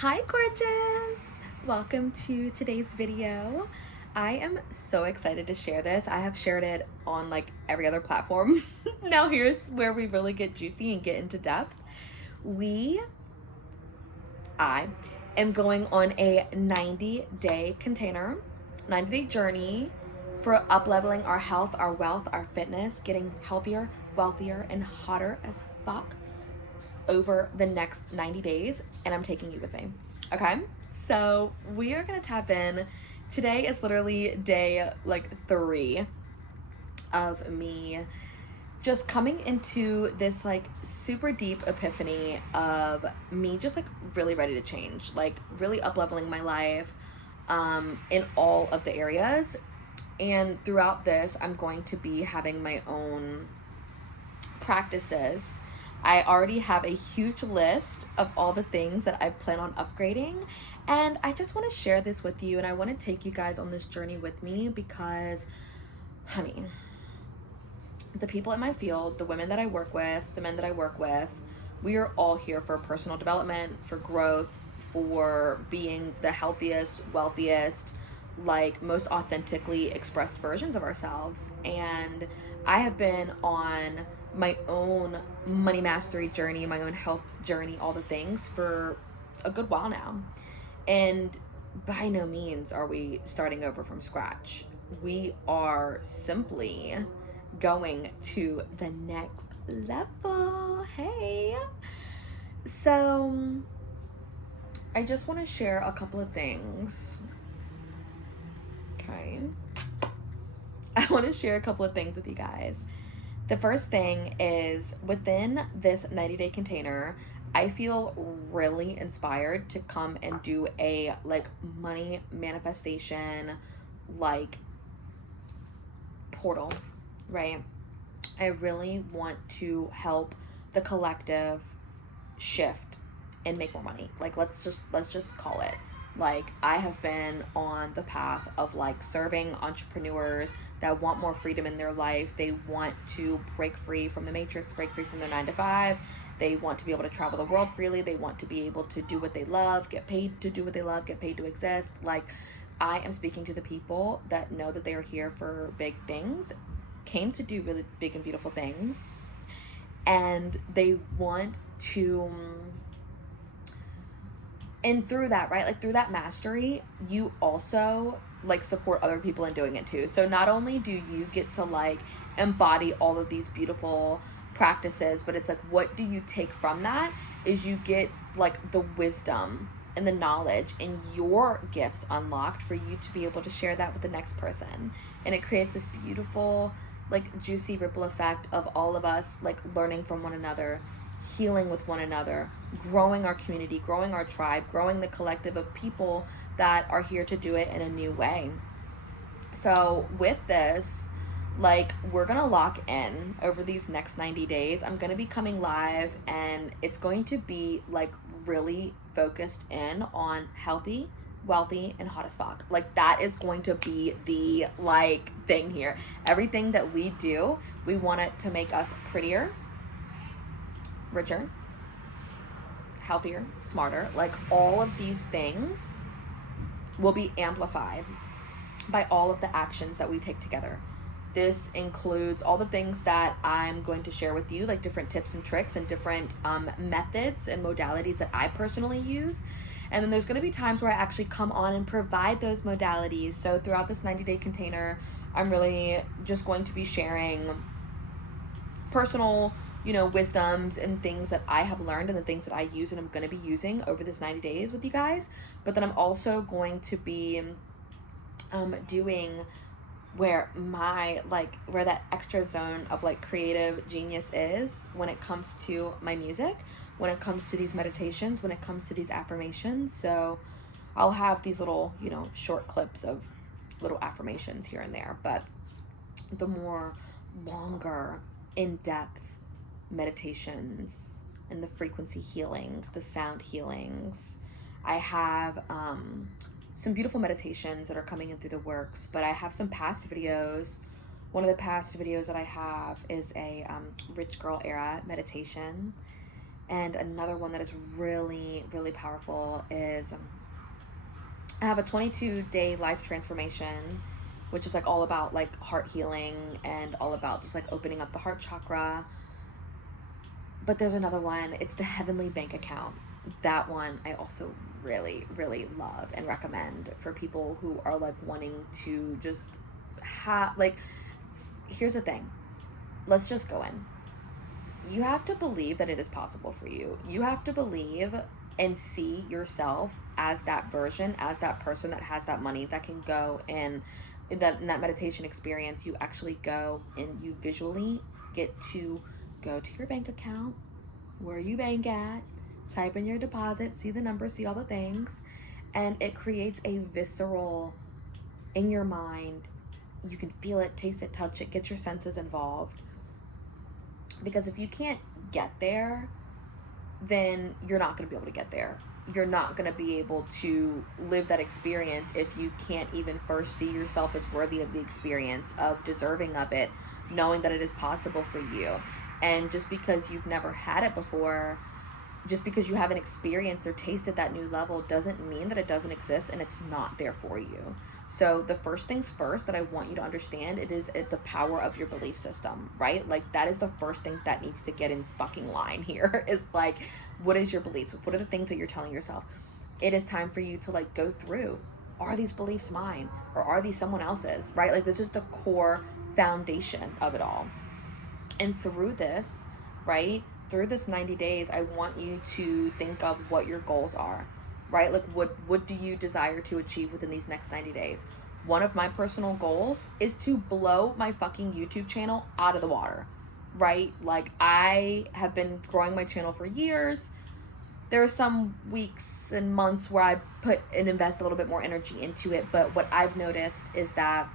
Hi gorgeous! Welcome to today's video. I am so excited to share this. I have shared it on like every other platform. Now here's where we really get juicy and get into depth. I am going on a 90-day container, 90-day journey for up-leveling our health, our wealth, our fitness, getting healthier, wealthier, and hotter as fuck over the next 90 days, and I'm taking you with me. Okay, so we are gonna tap in. Today is literally day like 3 of me just coming into this like super deep epiphany of me just like really ready to change, like really up leveling my life in all of the areas. And throughout this, I'm going to be having my own practices. I already have a huge list of all the things that I plan on upgrading, and I just want to share this with you, and I want to take you guys on this journey with me because, honey, the people in my field, the women that I work with, the men that I work with, we are all here for personal development, for growth, for being the healthiest, wealthiest, like most authentically expressed versions of ourselves. And I have been on my own money mastery journey, my own health journey, all the things for a good while now. And by no means are we starting over from scratch. We are simply going to the next level. Hey. So I just want to share a couple of things. Okay. I want to share a couple of things with you guys. The first thing is within this 90-day container, I feel really inspired to come and do a like money manifestation like portal, right? I really want to help the collective shift and make more money. Like let's just call it. Like I have been on the path of like serving entrepreneurs that want more freedom in their life. They want to break free from the matrix, break free from their 9 to 5. They want to be able to travel the world freely. They want to be able to do what they love, get paid to do what they love, get paid to exist. Like I am speaking to the people that know that they are here for big things, came to do really big and beautiful things, and they want to, and through that, right, like through that mastery, you also like support other people in doing it too. So not only do you get to like embody all of these beautiful practices, but it's like what do you take from that is you get like the wisdom and the knowledge and your gifts unlocked for you to be able to share that with the next person. And it creates this beautiful like juicy ripple effect of all of us like learning from one another, healing with one another, growing our community, growing our tribe, growing the collective of people that are here to do it in a new way. So with this, like we're gonna lock in over these next 90 days. I'm gonna be coming live, and it's going to be like really focused in on healthy, wealthy, and hot as fuck. Like that is going to be the like thing here. Everything that we do, we want it to make us prettier, richer, healthier, smarter. Like all of these things will be amplified by all of the actions that we take together. This includes all the things that I'm going to share with you, like different tips and tricks and different methods and modalities that I personally use. And then there's going to be times where I actually come on and provide those modalities. So throughout this 90-day container, I'm really just going to be sharing personal, wisdoms and things that I have learned and the things that I use and I'm going to be using over this 90 days with you guys. But then I'm also going to be doing where that extra zone of like creative genius is when it comes to my music, when it comes to these meditations, when it comes to these affirmations. So I'll have these little, short clips of little affirmations here and there, but the more longer in-depth meditations and the frequency healings, the sound healings, I have some beautiful meditations that are coming in through the works, but I have some past videos. One of the past videos that I have is a rich girl era meditation, And another one that is really, really powerful is I have a 22-day life transformation, which is like all about like heart healing and all about just like opening up the heart chakra. But there's another one, it's the heavenly bank account. That one I also really, really love and recommend for people who are like wanting to just have, like, here's the thing. Let's just go in. You have to believe that it is possible for you. You have to believe and see yourself as that version, as that person that has that money, that can go and in that meditation experience, you actually go and you visually get to go to your bank account, where you bank at, type in your deposit, see the numbers, see all the things, and it creates a visceral, in your mind, you can feel it, taste it, touch it, get your senses involved. Because if you can't get there, then you're not going to be able to get there. You're not going to be able to live that experience if you can't even first see yourself as worthy of the experience, of deserving of it, knowing that it is possible for you. And just because you've never had it before, just because you haven't experienced or tasted that new level, doesn't mean that it doesn't exist and it's not there for you. So the first things first that I want you to understand, it is the power of your belief system, right? Like, that is the first thing that needs to get in fucking line here is like, what is your beliefs? What are the things that you're telling yourself? It is time for you to like go through, are these beliefs mine or are these someone else's, right? Like, this is the core foundation of it all. And through this, right, through this 90 days, I want you to think of what your goals are, right? Like, what do you desire to achieve within these next 90 days? One of my personal goals is to blow my fucking YouTube channel out of the water, right? Like, I have been growing my channel for years. There are some weeks and months where I put and invest a little bit more energy into it. But what I've noticed is that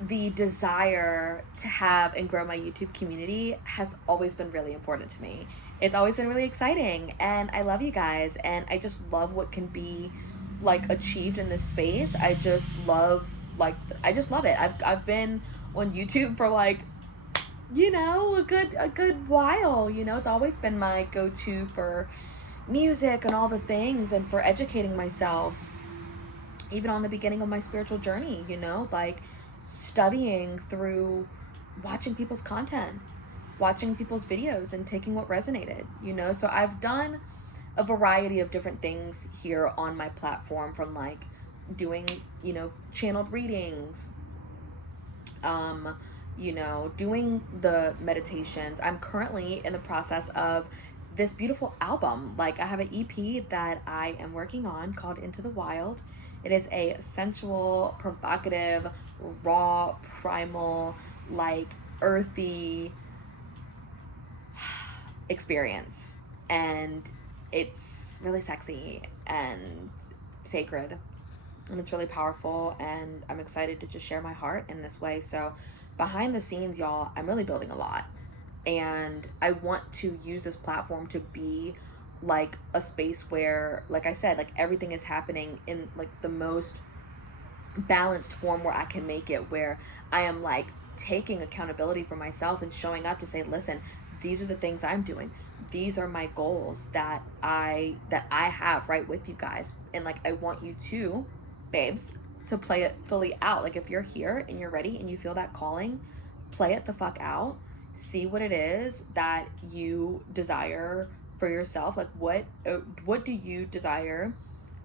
the desire to have and grow my YouTube community has always been really important to me. It's always been really exciting, and I love you guys, and I just love what can be like achieved in this space. I just love it. I've been on YouTube for like, you know, a good while. You know, it's always been my go-to for music and all the things, and for educating myself, even on the beginning of my spiritual journey, you know, like studying through watching people's content, watching people's videos, and taking what resonated, you know. So I've done a variety of different things here on my platform, from like doing, you know, channeled readings, you know, doing the meditations. I'm currently in the process of this beautiful album. Like, I have an EP that I am working on called Into the Wild. It is a sensual, provocative, raw, primal, like earthy experience, and it's really sexy and sacred, and it's really powerful, and I'm excited to just share my heart in this way. So behind the scenes, y'all, I'm really building a lot, and I want to use this platform to be like a space where, like I said, like everything is happening in like the most balanced form where I can make it, where I am like taking accountability for myself and showing up to say, listen, these are the things I'm doing. These are my goals that I have right with you guys. And like, I want you to, babes, to play it fully out. Like, if you're here and you're ready and you feel that calling, play it the fuck out. See what it is that you desire for yourself. Like, what do you desire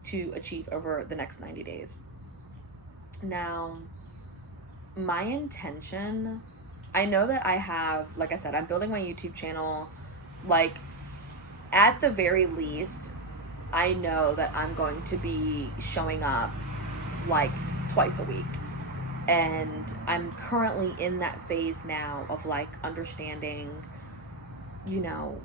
to achieve over the next 90 days? Now, my intention, I know that I have, like I said, I'm building my YouTube channel. Like, at the very least, I know that I'm going to be showing up like twice a week. And I'm currently in that phase now of like understanding, you know,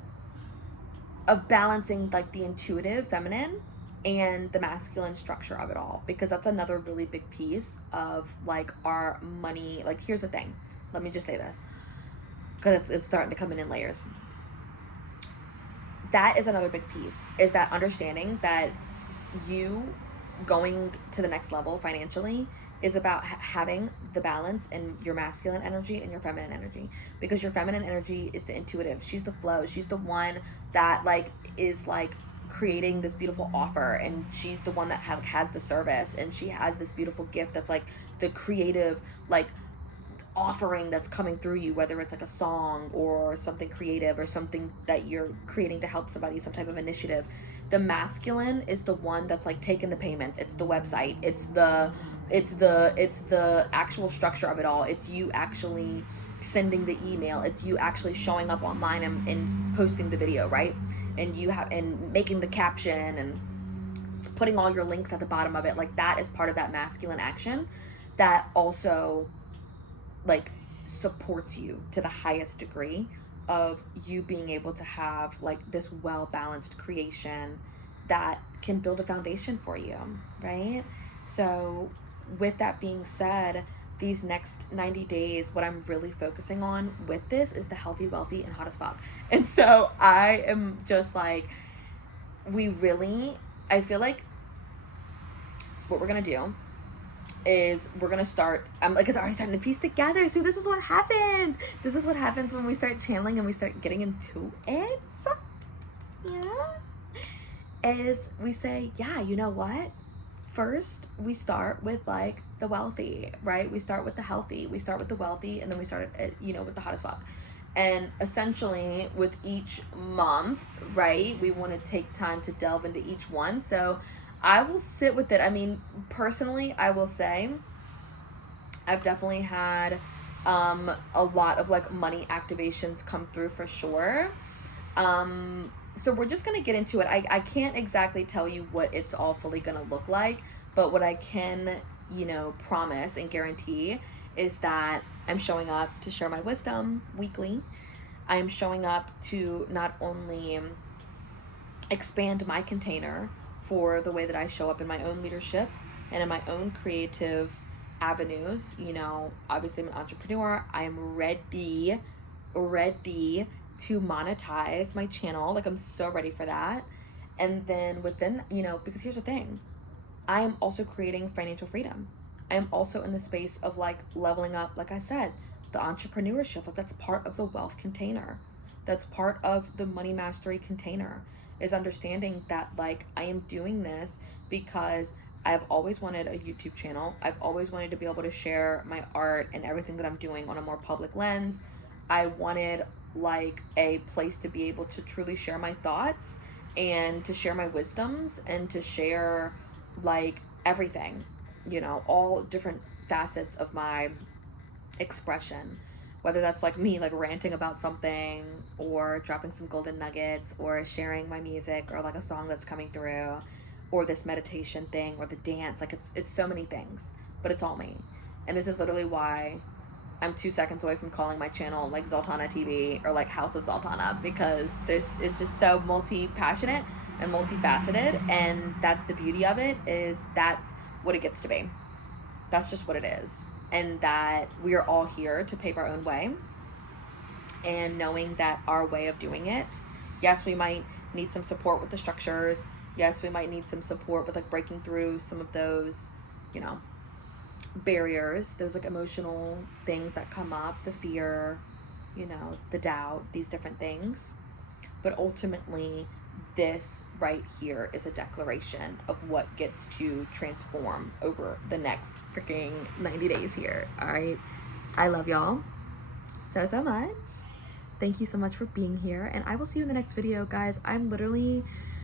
of balancing like the intuitive feminine and the masculine structure of it all, because that's another really big piece of like our money. Like, here's the thing, let me just say this, because it's starting to come in layers. That is another big piece, is that understanding that you going to the next level financially is about having the balance in your masculine energy and your feminine energy, because your feminine energy is the intuitive. She's the flow. She's the one that like is like creating this beautiful offer, and she's the one that has the service, and she has this beautiful gift that's like the creative like offering that's coming through you, whether it's like a song or something creative or something that you're creating to help somebody, some type of initiative. The masculine is the one that's like taking the payments. It's the website. It's the actual structure of it all. It's you actually sending the email. It's you actually showing up online and posting the video, right? And you have and making the caption and putting all your links at the bottom of it. Like that is part of that masculine action that also like supports you to the highest degree of you being able to have like this well-balanced creation that can build a foundation for you, right? So with that being said, these next 90 days, what I'm really focusing on with this is the healthy, wealthy, and hot as fuck. And so I am just like, I feel like what we're gonna do is we're gonna start, it's already starting to piece together. See, this is what happens. This is what happens when we start channeling and we start getting into it. Yeah. Is we say, yeah, you know what? First, we start with like the wealthy, right? We start with the healthy, we start with the wealthy, and then we start at, with the hot as fuck. And essentially with each month, right, we want to take time to delve into each one. So I will sit with it. I mean, personally, I will say I've definitely had a lot of like money activations come through for sure. So we're just going to get into it. I can't exactly tell you what it's all fully going to look like, but what I can, promise and guarantee is that I'm showing up to share my wisdom weekly. I am showing up to not only expand my container for the way that I show up in my own leadership and in my own creative avenues. Obviously I'm an entrepreneur. I am ready to monetize my channel. Like I'm so ready for that. And then within, because here's the thing, I am also creating financial freedom. I am also in the space of like leveling up, like I said, the entrepreneurship. Like that's part of the wealth container. That's part of the money mastery container, is understanding that like I am doing this because I've always wanted a YouTube channel. I've always wanted to be able to share my art and everything that I'm doing on a more public lens. I wanted like a place to be able to truly share my thoughts and to share my wisdoms and to share like everything, all different facets of my expression, whether that's like me like ranting about something or dropping some golden nuggets or sharing my music or like a song that's coming through or this meditation thing or the dance. Like it's so many things, but it's all me. And this is literally why I'm 2 seconds away from calling my channel like Zoltana TV or like House of Zoltana, because it's just so multi-passionate and multifaceted, and that's the beauty of it, is that's what it gets to be. That's just what it is. And that we are all here to pave our own way, and knowing that our way of doing it, yes, we might need some support with the structures. Yes, we might need some support with like breaking through some of those, barriers, those like emotional things that come up, the fear, the doubt, these different things. But ultimately, this right here is a declaration of what gets to transform over the next freaking 90 days here. All right. I love y'all so much. Thank you so much for being here, and I will see you in the next video, guys. I'm literally